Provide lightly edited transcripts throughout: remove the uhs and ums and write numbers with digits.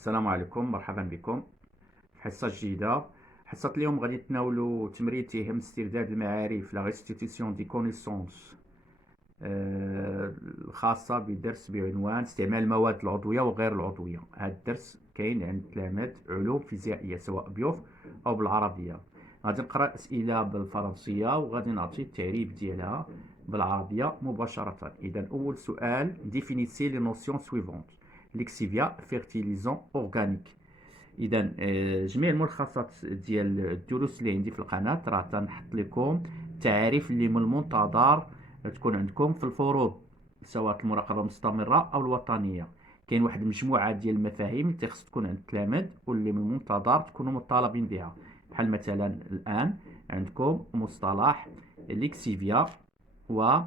السلام عليكم، مرحبا بكم في حصة جديدة. حصة اليوم غادي نتناولوا تمرين تيهم استرداد المعارف لا ريستيتيسيون دي كونيسونس الخاصة بدرس بعنوان استعمال المواد العضوية وغير العضوية. هذا الدرس كاين عند تلاميذ علوم فيزيائية سواء بيوف أو بالعربية. غادي نقرأ أسئلة بالفرنسية وغادي نعطي التعريف ديالها بالعربية مباشرة. إذا أول سؤال: définissez les notions suivantes. ليكسيفيا فيرتيليزون أورغانيك. اذا جميع الملخصات ديال الدروس اللي عندي في القناه راه تنحط لكم تعاريف اللي من المنتظر تكون عندكم في الفروض سواء المراقبه المستمره او الوطنيه. كاين واحد المجموعه ديال المفاهيم اللي تخص تكون عند التلاميذ واللي من المنتظر تكونوا مطالبين بها، بحال مثلا الان عندكم مصطلح ليكسيفيا و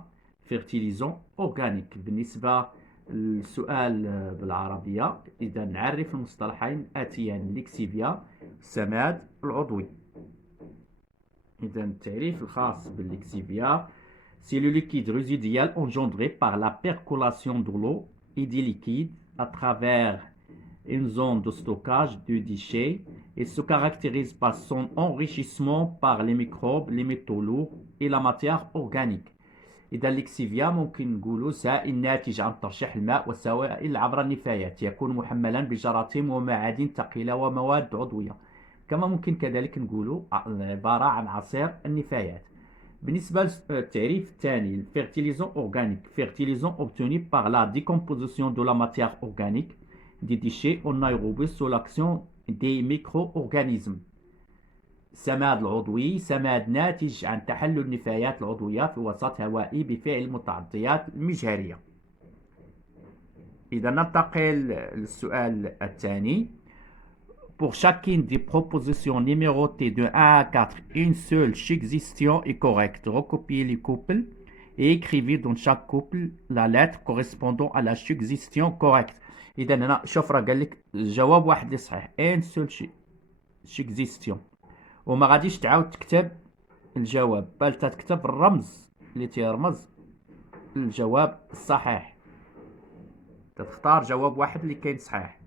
فيرتيليزون اورغانيك. بالنسبه السؤال بالعربية، إذا نعرف المصطلحين الآتيان: ليكسيفيا السماد العضوي. إذا التعريف الخاص بالليكسيفيا: c'est le liquide résiduel engendré par la percolation de l'eau et des liquides à travers une zone de stockage de déchets et se caractérise par son enrichissement par les microbes, les métaux lourds et la matière organique. إذا الليكسيفيا ممكن نقولوا سائل ناتج عن ترشيح الماء والسوائل عبر النفايات، يكون محملا بجراثيم ومعادن ثقيلة ومواد عضوية. كما ممكن كذلك نقولوا عبارة عن عصير النفايات. بالنسبة للتعريف الثاني: الفيرتيليزون أورغانيك. Fertilisant obtenu par la décomposition de la matière organique des déchets anaérobes sous l'action des micro-organismes. السماد العضوي سماد ناتج عن تحلل النفايات العضوية في وسط هوائي بفعل المتعضيات المجهرية. إذا ننتقل للسؤال الثاني: Pour chacune des propositions numérotées de 1 à 4, une seule suggestion est correcte. Recopiez les couples et écrivez dans chaque couple la lettre correspondant à la suggestion correcte. إذا هنا شوف راه قال لك الجواب واحد اللي صحيح، ان سول suggestion، وما غاديش تعاود تكتب الجواب بل تكتب الرمز اللي تيرمز الجواب الصحيح، تختار جواب واحد اللي كاين صحيح.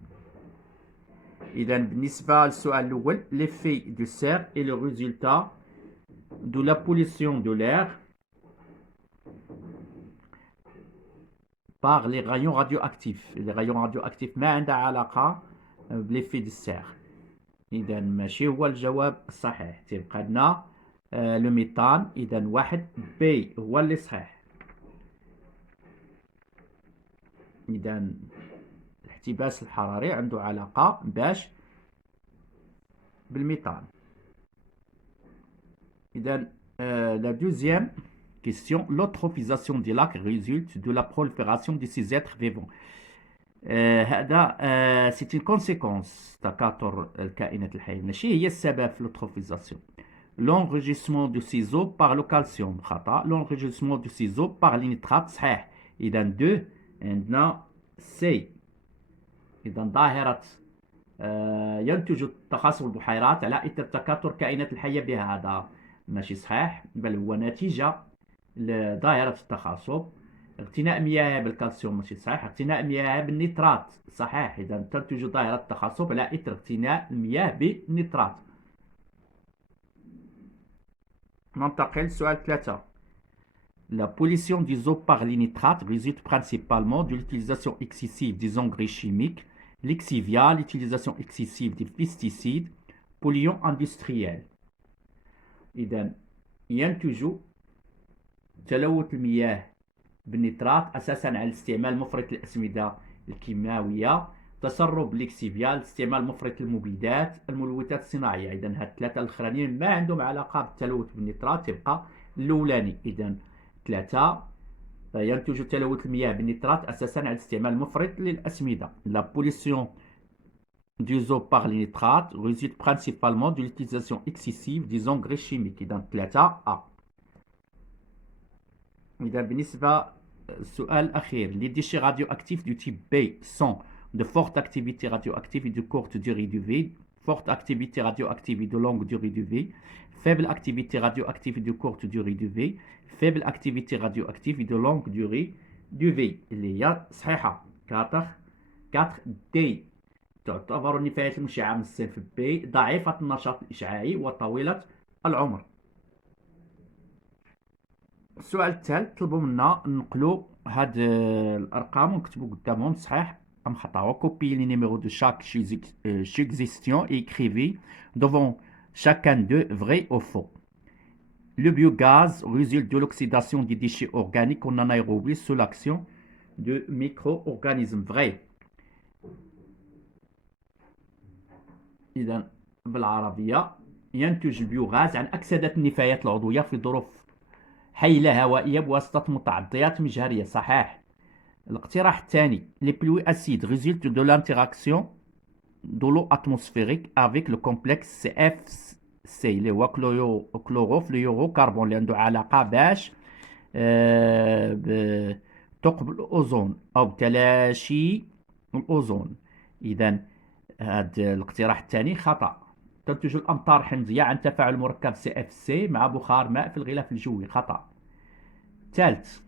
اذا بالنسبه للسؤال الاول: l'effet du serre est le résultat de la pollution de l'air par les rayons radioactifs. les rayons radioactifs ما عندها علاقه بالeffet du serre، إذا ماشي هو الجواب الصحيح. تيبقى لنا لو ميثان، إذا واحد بي هو اللي صحيح. إذا الاحتباس الحراري عنده علاقة باش بالميثان. إذا la deuxième question: l'eutrophisation des lacs résulte de la prolifération de ces êtres vivants. هذا سيت une conséquence تكاثر الكائنات الحية، ماشي هي السبب في l'eutrophisation. l'enrichissement de ces eaux par le calcium خطأ. l'enrichissement de ces eaux par les nitrates صحيح. إذا دو عندنا سي. إذا ظاهرة ينتج تخاصم البحيرات على إثر تكاثر الكائنات الحية بها، هذا ماشي صحيح، بل هو نتيجة لظاهرة التخاصم. اغتناء مياه بالكالسيوم ماشي صحيح، اغتناء مياه بالنترات صحيح. إذا تنتج ظاهرة التخاصم على إثر اغتناء المياه بالنترات. ننتقل لسؤال 3: La pollution des eaux par les nitrates résulte principalement de l'utilisation excessive des engrais chimiques, l'exivia, l'utilisation excessive des pesticides, polluants industriels. إذا ينتج تلوث المياه بالنترات أساسا على الاستعمال مفرط الأسمدة الكيماوية، تسرب ليكسيفيا، الاستعمال مفرط المبيدات، الملوثات الصناعية. إذا هاد الثلاثة الأخرانيين ما عندهم علاقة بالتلوث بالنترات، تبقى الأولاني. إذا 3: ينتج تلوث المياه بالنترات أساسا على الاستعمال المفرط للأسمدة. La pollution des eaux par les nitrates résulte principalement de l'utilisation excessive des engrais chimiques. إذا 3A. إذا بالنسبة للسؤال الأخير: les déchets radioactifs du type B sont de forte activité radioactive et de courte durée de vie, forte activité radioactive et de longue durée de vie, faible activité radioactive et de courte durée de vie, faible activité radioactive et de longue durée de vie. اللي هي صحيحة 4D. تعتبر النفايات المشعة من الصنف B ضعيفة النشاط الإشعاعي وطويلة العمر. السؤال الثالث طلبوا منا نقلوا هاد الأرقام ونكتبوا قدامهم صحيح أم خطأ. Recopiez les numéros de chaque suggestion et écrivez devant chacun d'eux vrai ou faux. Le biogaz résulte de l'oxydation des déchets organiques en anaérobie sous l'action de micro-organismes. Vrai. إذا بالعربية ينتج البيوغاز عن أكسدة النفايات العضوية في ظروف حيلة هوائية بواسطة متعضيات مجهرية. صحيح. الاقتراح الثاني les pluies acides résultent de l'interaction de l'eau atmosphérique avec le complexe CFC اللي هو كلوروفلوروكربون اللي عنده علاقة باش بثقب الأوزون أو بتلاشي الأوزون. إذا هذا الاقتراح الثاني خطأ. تنتج الأمطار حمضية عن تفاعل مركب CFC مع بخار ماء في الغلاف الجوي. خطأ. ثالث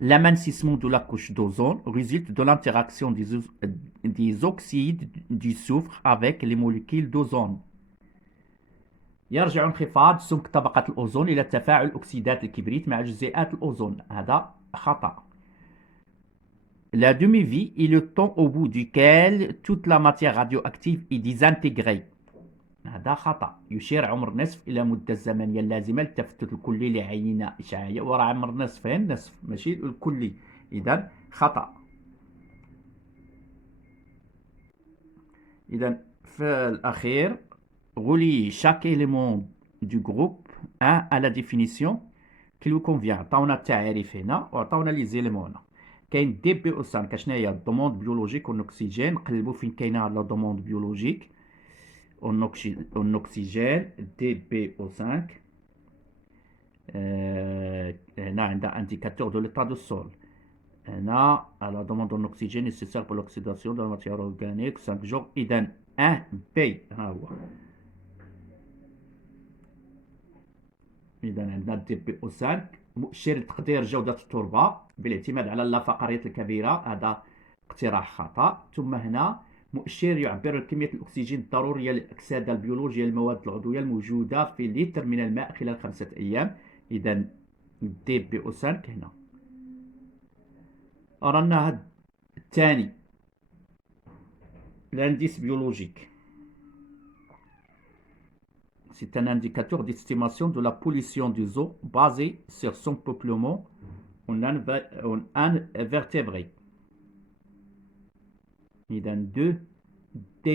l'amincissement de la couche d'ozone résulte de l'interaction des oxydes du soufre avec les molécules d'ozone. يرجع انخفاض سمك طبقة الأوزون إلى تفاعل أكسيدات الكبريت مع جزيئات الأوزون. هذا خطأ. La demi-vie est le temps au bout duquel toute la matière radioactive est désintégrée. هذا خطأ. يشير عمر نصف إلى مدة الزمنية اللازمة للتفتت الكلي لعينة إشعاعية، وراه عمر نصفين نصف ماشي الكلي. إذا خطأ. إذا في الأخير relie chaque élément du groupe 1 à la définition qui lui convient. عطاونا التعاريف هنا وعطاونا لي زيليمون هنا. كاين دي بي او 5 شنو هي الضموند بيولوجيك والأكسجين. نقلبوا فين كاينه لا دوموند بيولوجيك en oxygène DBO5. هنا عندها indicateur de l'état de sol. هنا la demande en oxygène nécessaire pour l'oxydation de la matière organique 5 jours. إذا 1B ها هو. إذا عندنا DBO5 مؤشر لتقدير جودة التربة بالاعتماد على اللافقاريات الكبيرة. هذا اقتراح خطأ. ثم هنا مؤشر يعبر عن كمية الأكسجين الضرورية للأكسدة البيولوجية للمواد العضوية الموجودة في لتر من الماء خلال 5 أيام. إذا دي بي أو 5 هنا. رانا هاد الثاني l'indice biologique. C'est un indicateur d'estimation de la pollution des eaux basé sur son peuplement en invertébrés. إذا 2D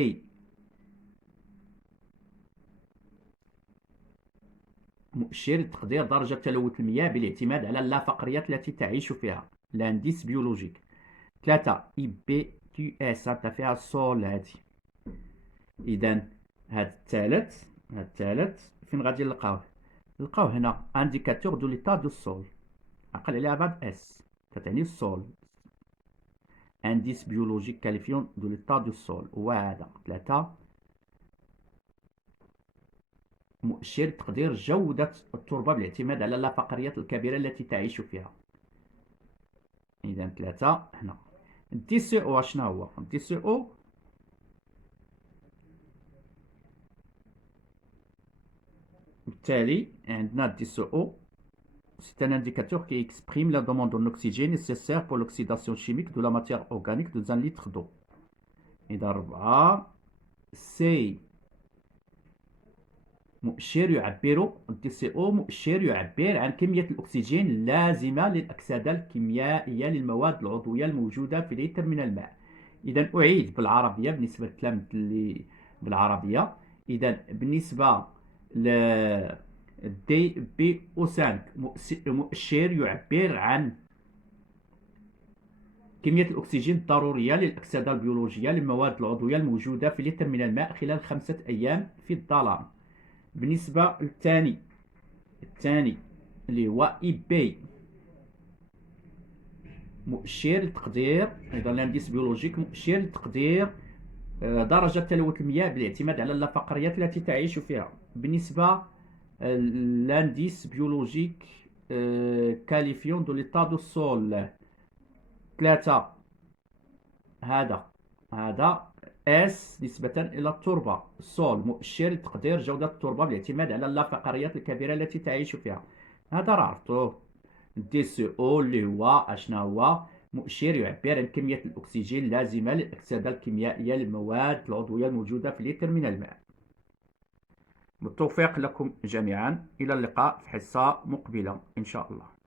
مؤشر لتقدير درجة تلوث المياه بالاعتماد على اللافقريات التي تعيش فيها. لانديس بيولوجيك. 3 IBQS حتى فيها الصول هادي. إذا هاد الثالث فين غادي نلقاوه؟ نلقاوه هنا انديكاتور دو ليتا دو الصول، عقل عليها بعد اس كتعني الصول. انديس بيولوجيك كاليفيون دو ليتا دو الصول هو هذا. 3 مؤشر تقدير جودة التربة بالاعتماد على اللافقريات الكبيرة التي تعيش فيها. إذا 3 هنا. دي سي او شنو هو؟ دي سي او بالتالي عندنا دي سي او c'est un indicateur qui exprime la demande en oxygène nécessaire pour l'oxydation chimique de la matière organique dans un litre d'eau. إذا 4 سي مؤشر يعبر دي سي او مؤشر يعبر عن كمية الأكسجين اللازمة للأكسدة الكيميائية للمواد العضوية الموجودة في لتر من الماء. إذا أعيد بالعربية بالنسبة للتلامذة اللي بالعربية. إذا بالنسبة ل دي بي او 5 مؤشر يعبر عن كمية الأكسجين الضرورية للأكسدة البيولوجية للمواد العضوية الموجودة في لتر من الماء خلال 5 أيام في الظلام. بالنسبة للثاني اللي هو اي بي مؤشر لتقدير، اذا لانديس بيولوجيك مؤشر لتقدير درجة تلوث المياه بالاعتماد على اللافقريات التي تعيش فيها. بالنسبة لانديس بيولوجيك كاليفيون دو ليتا دو سول 3 هذا هذا اس نسبة إلى التربة. سول مؤشر تقدير جودة التربة بالاعتماد على اللافقاريات الكبيرة التي تعيش فيها. هذا راه عرفتوه. دي سي او اللي هو اشنا هو مؤشر يعبر عن كمية الأكسجين اللازمة للأكسدة الكيميائية للمواد العضوية الموجودة في لتر من الماء. بالتوفيق لكم جميعا، إلى اللقاء في حصة مقبلة إن شاء الله.